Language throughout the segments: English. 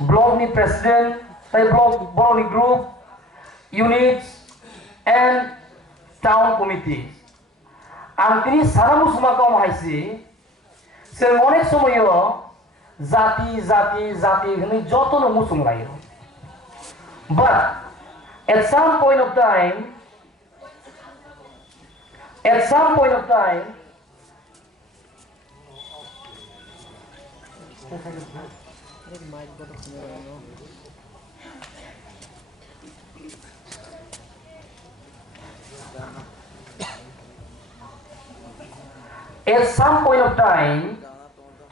block ni president, tai block boroni group, units, and town committees. Antini saramu sumakau haisi, semonek somoyo zati ini joto no musung layo. But at some point of time,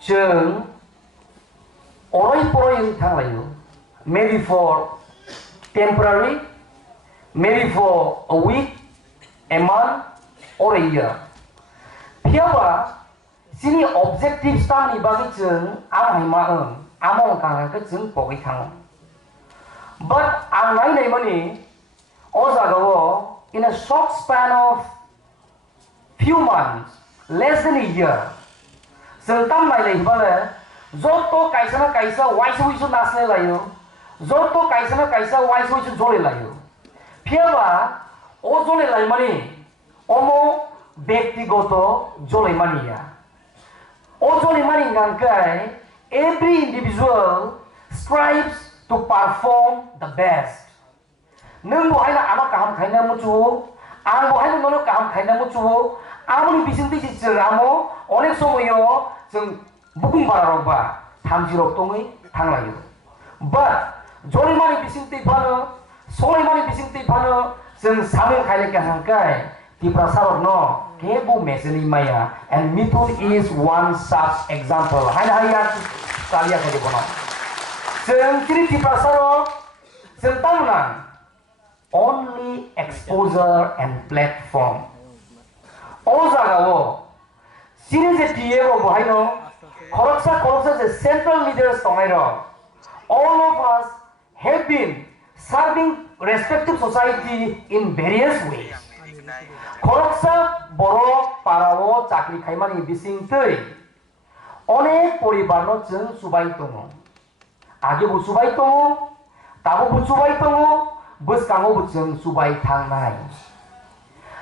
Jeng oroi yang thang layu, maybe for temporary, maybe for a week, a month, or a year. Piawa sini objective stam ni bagi jeng among kang ke jeng poki thang. But ang lain mani ozagawo in a short span of few months, less than a year. Sentam lai bale zoto kaisa wise wisu nasle layo, zoto kaisa wise wisu jole layo. Piawa o jole lai mani omo bektigoto jole mani ya. O jole mani ngangkai every individual strives to perform the best. Nung bo haina ama kaham khaina muchu, ang bo haina nono kaham khaina muchu, amuni bisinti si jeramo onek somoyo jeng bukung bararokba tamjirok tongi thanglayo. But jolimani bisinti phano, solimani bisinti phano jeng samung khaile kahangkai Tiprasa no kebu meseni maya, and Mithun is one such example. Haina harian kalia kade bono. Jeng kiri Tiprasa jeng tamunan only exposure and platform. Ozagawo sini je TEF bohaino Khoroksa the central leaders tongairo. All of us have been serving respective society in various ways. Khoroksa boro parawo chakri khaimani bising tei onek poribarno jeng subai tongo. Age bu subai tongo, tabo bu subai tongo, buskango bu jeng subai thangnai.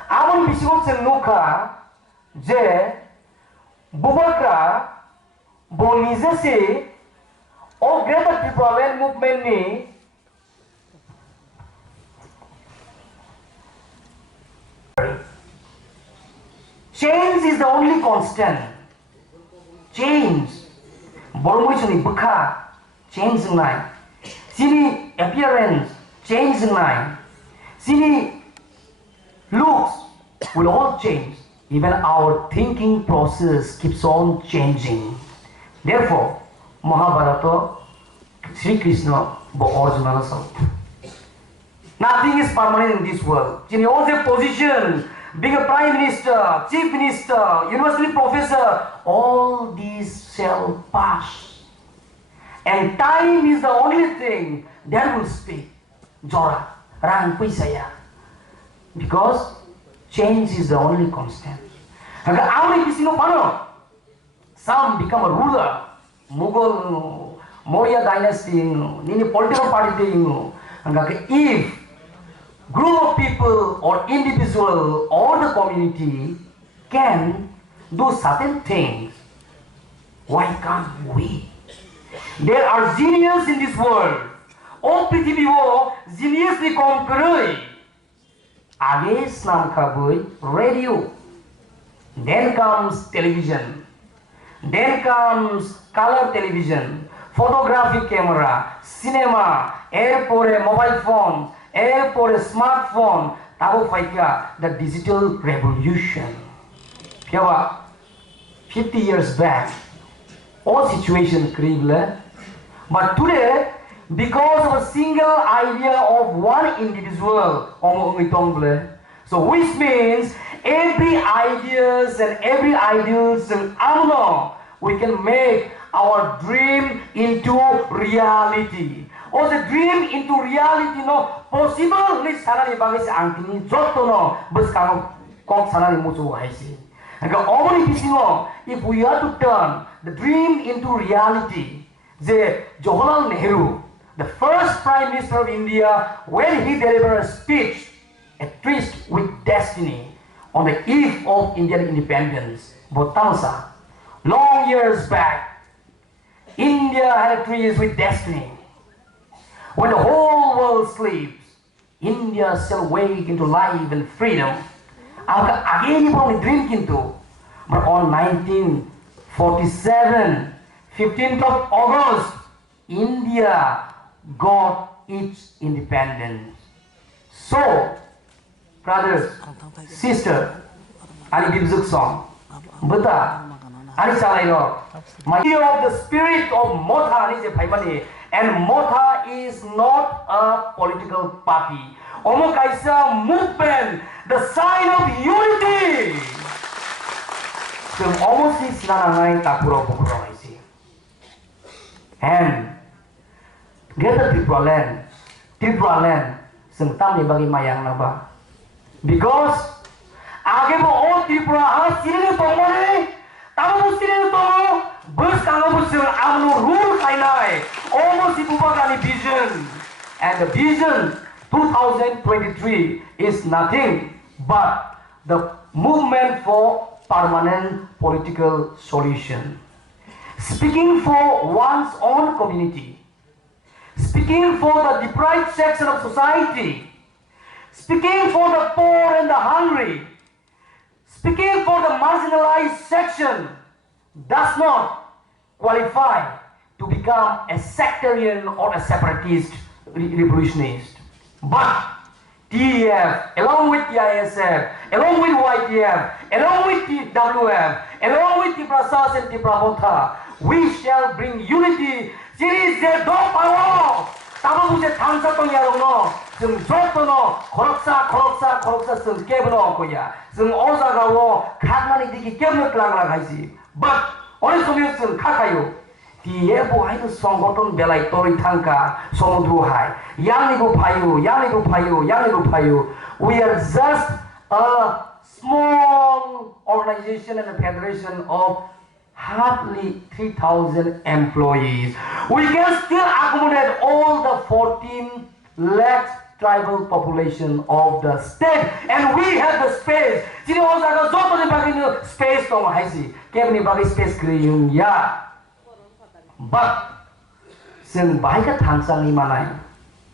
Amon bisingo jeng nuka je bubakra bonise se o greater people movement ni change is the only constant. Change boromoi chuni bukha change ngai, sini appearance change ngai, sini looks will all change. Even our thinking process keeps on changing. Therefore, Mahabharata, Sri Krishna, Arjuna said, nothing is permanent in this world. In your position, being a prime minister, chief minister, university professor, all these shall pass. And time is the only thing that will speak. Jora, rang pisaya. Because change is the only constant. Some become a ruler, Mughal, Maurya dynasty, any political party. If group of people or individual or the community can do certain things, why can't we? There are geniuses in this world. All Prithvi genius ni conquer. Age Snam Kabui, radio. Then comes television. Then comes color television, photographic camera, cinema, airport, mobile phone, airport, smartphone, tabo faika, the digital revolution. 50 years back, all situations krible. But today, because of a single idea of one individual, so which means every ideas and every ideals and we can make our dream into reality. Or the dream into reality no possible ni sanani bagis angkini joto no buskang kong sanani mutu haisi. And only if we are to turn the dream into reality, Jawaharlal Nehru, the first Prime Minister of India, when he delivered a speech, a tryst with destiny, on the eve of Indian independence, Thansa, long years back, India had a tryst with destiny. When the whole world sleeps, India shall wake into life and freedom. Again, he dreamed into. But on 1947, 15th of August, India got its independence. So, brothers, sisters, I give you a song. Buddha, I say, my year of the spirit of Motha is a Paimani, and Motha is not a political party. Omokaisa movement, the sign of unity. So almost is nanangai tapuro bukuro isi. And get the Tripura land, sengtam ni bagi mayang naba. Because age bo o Tripura ha sini tongone, tamu sini tongo, bus kango busul amnu rule khainani, almost ibubagani vision. And the vision 2023 is nothing but the movement for permanent political solution. Speaking for one's own community, speaking for the deprived section of society, speaking for the poor and the hungry, speaking for the marginalized section does not qualify to become a sectarian or a separatist revolutionist. But TEF, along with the ISF, along with YTF, along with TWF, along with Tiprasa and Tiprasa, we shall bring unity. Series the power. Tamu je Thansa khainani Samung chini, Khoroksa Tiprasa Wngwi Dopha, khainani diki kemno klang gaisi. But only solution khakayo. TEF hainu songgoton belai tori thangka somudru hai. Yang niku payu. We are just a small organization and a federation of hardly 3,000 employees. We can still accommodate all the 14 lakh tribal population of the state, and we have the space. Sini Osaka zoto ni bagi space tong haisi. Kebni bagi space kriyung ya. But sen baik Thansa ni manai,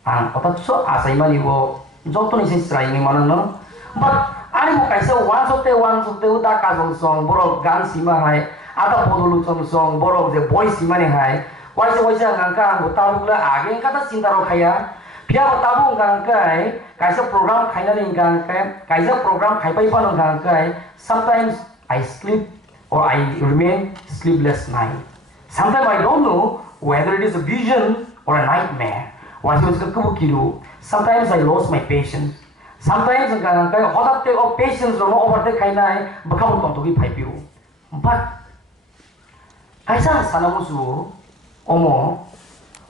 otak so asai mani wo joto ni sesuai ni mana no. But ani mo kaisa one sote udah kazong song borok gan sima hai, ada podulu song borok je boy sima ni hai. Waisa ngangka tahu lah age kata sintaro kaya. Pia tahu ngangka kaisa program khainani ngangka, kaisa program khaipai pano ngangka. Sometimes I sleep or I remain sleepless night. Sometimes I don't know whether it is a vision or a nightmare. Sometimes I lost my patience. Sometimes I patience but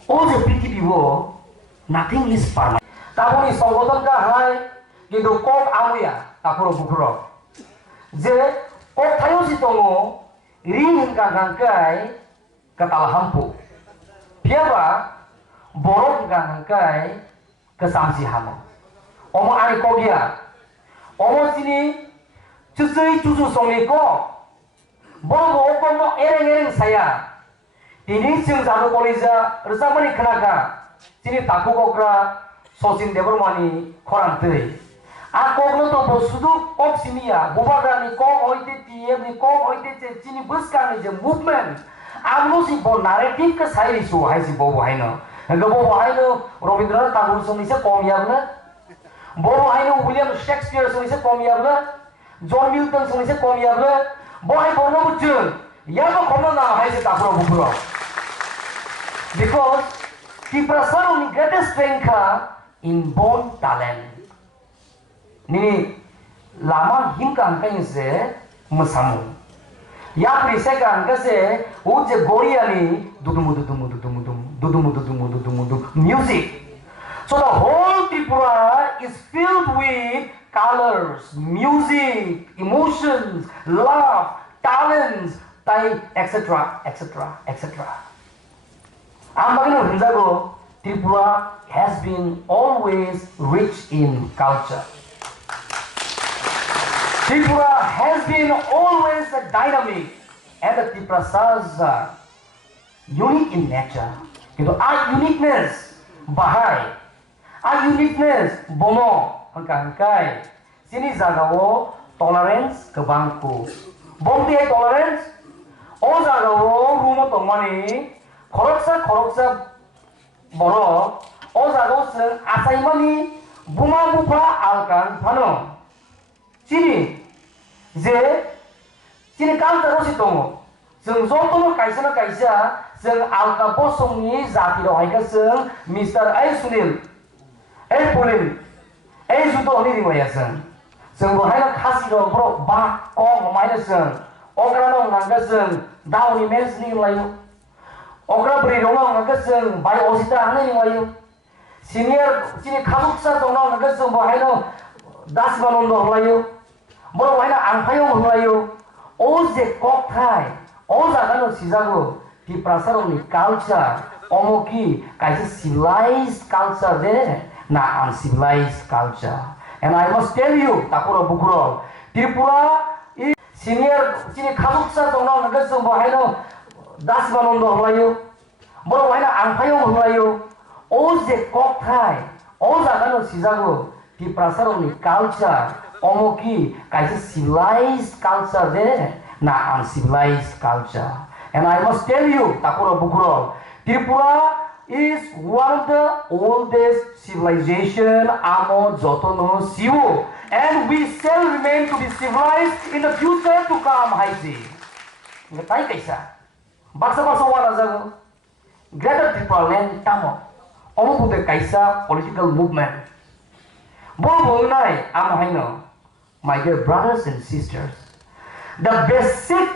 all the pretty people, nothing is permanent. Tapos isonggoton ka hai gitu kok amuya tapuro bukuro. Je kok tayo si tongo ring kangkangkai Katalahampu. Piaba borok gangkai kesamsi hamo. Omo ani kogia. Omo sini cucu songi ko. Borok okomo ereng saya. Ini sing satu kolija resamani kenaka. Sini taku kokra sosin debormani korang tei. Aku to bosudu kok sini ya. Bubagani kok oite TEF ni kok oite sini buskan je movement. Aku si bo narrative ke saya isu hai si bo haino. Bo haino Rabindranath Tagore sung ise komiyabna. Bo haino William Shakespeare sung ise komiyabna. John Milton sung ise komiyabna. Bo hai bo no bujun. Ya bo kono na hai si tapuro bukuro. Because Tiprasa Wngwi greatest strength in born talent. Ni lama himkan kain se Samung. Ya prisekan kase uje goriani dudumu music. So the whole Tripura is filled with colors, music, emotions, love, talents, etc. Ambagino Hinzago, Tripura has been always rich in culture. Tripura has been always dynamic, and the Tiprasas are unique in nature. Our uniqueness, Bahai, our uniqueness, Bomo, Hangkai, Sini Zagawo, tolerance, Kabangku. Bombi tolerance, Ozagawo, Rumo Tomani, Khoroksa, Boro, Ozagos, Asaimani, Buma Bupa, Alkan, Pano. Chini, Chini Kanta Rositomo, Sung Zotono Kaisana Kaisa, Sung Alka Bosongi, Zatiro Haikasan, Mr. Sunil Kalai, Zuto Nirimayasan, Sung Bohana Casino, Bro, Bak, Kong, Minasan, Ograno Nagasan, Downy Mensning Layu, Ogra Bridoma Nagasan, by Osita Hanin Layu, Senior Chini Khoroksa Nagasan, Bohano, Dasmanondo Layu. Bro, why not Ampayo? Oze Koktai, Ozagano Sizago, Tiprasa Wngwi culture, Omoki, Kaisa civilized culture there, not uncivilized culture. And I must tell you, Takura Bukuro, Tripura is senior Khoroksa Nagasan Bohano, Dasmanondo Layu, Bro, why not Ampayo? Oze Koktai, Ozagano Sizago, Tiprasa Wngwi culture. Omoki, Kaisa civilized culture there, not uncivilized culture. And I must tell you, Takura Bukuro, Tripura is one of the oldest civilization amo Jotono Siu, and we shall remain to be civilized in the future to come. Haisi. Ngetai kaisa. Baksa wala zago. Greater Tripura land tamo. Omo bude kaisa political movement. Bo nai amo haino. My dear brothers and sisters, the basic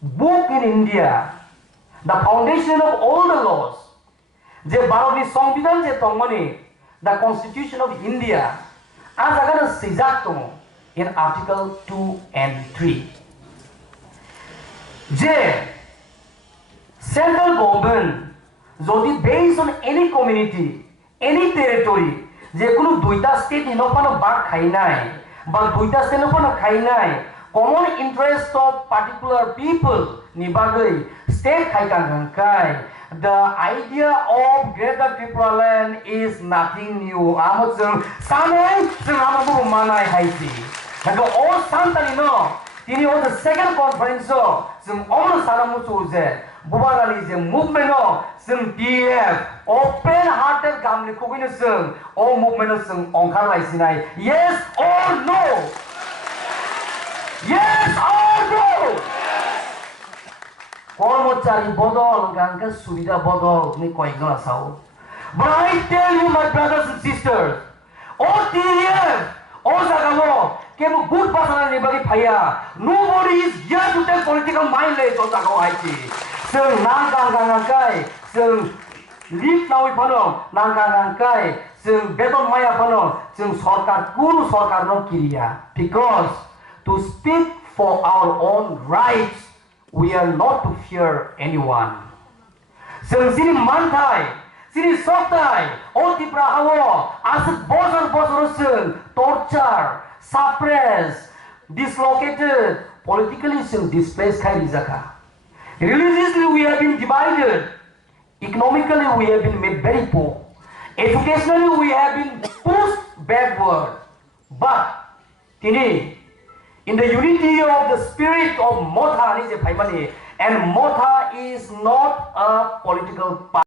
book in India, the foundation of all the laws, the Bharati Samvidhan je tongmani, the Constitution of India, as agana sijakto in Article 2 and 3. Je central government, jodi based on any community, any territory, je kuno duita state inopano bag khainai. But duita state upon khainai, common interest of particular people nibagai state khai. The idea of Greater Tripura land is nothing new. Amazon Samung Sinamu Manai Haiti. And all Santani no. Tini on the second conference so some all Sanamu Suze. Bubarali is a movement of some TEF, open-hearted gamli kubinism, all movement of some onkarlai sinai. Yes or no? Yes or no? Kormochari bodol, ganga surida bodol, ni koigna sao. But I tell you, my brothers and sisters, oh TEF, oh Zagamo, came good person in Nibari Paya. Nobody is here to take political mindless on Zagamo Haiti. Sung nangkai, sung leave now ipano, nangkai, sung beton maya pano, sung sorkar kuru sorkar no kiriya. Because to speak for our own rights, we are not to fear anyone. Sung sini mantai, sini soktai, o Tipra hawo, asat bosor sung torture, suppress, dislocated, politically sung displaced kai rizaka. Religiously we have been divided, economically we have been made very poor, educationally we have been pushed backward. But today, in the unity of the spirit of Motha, and Motha is not a political party.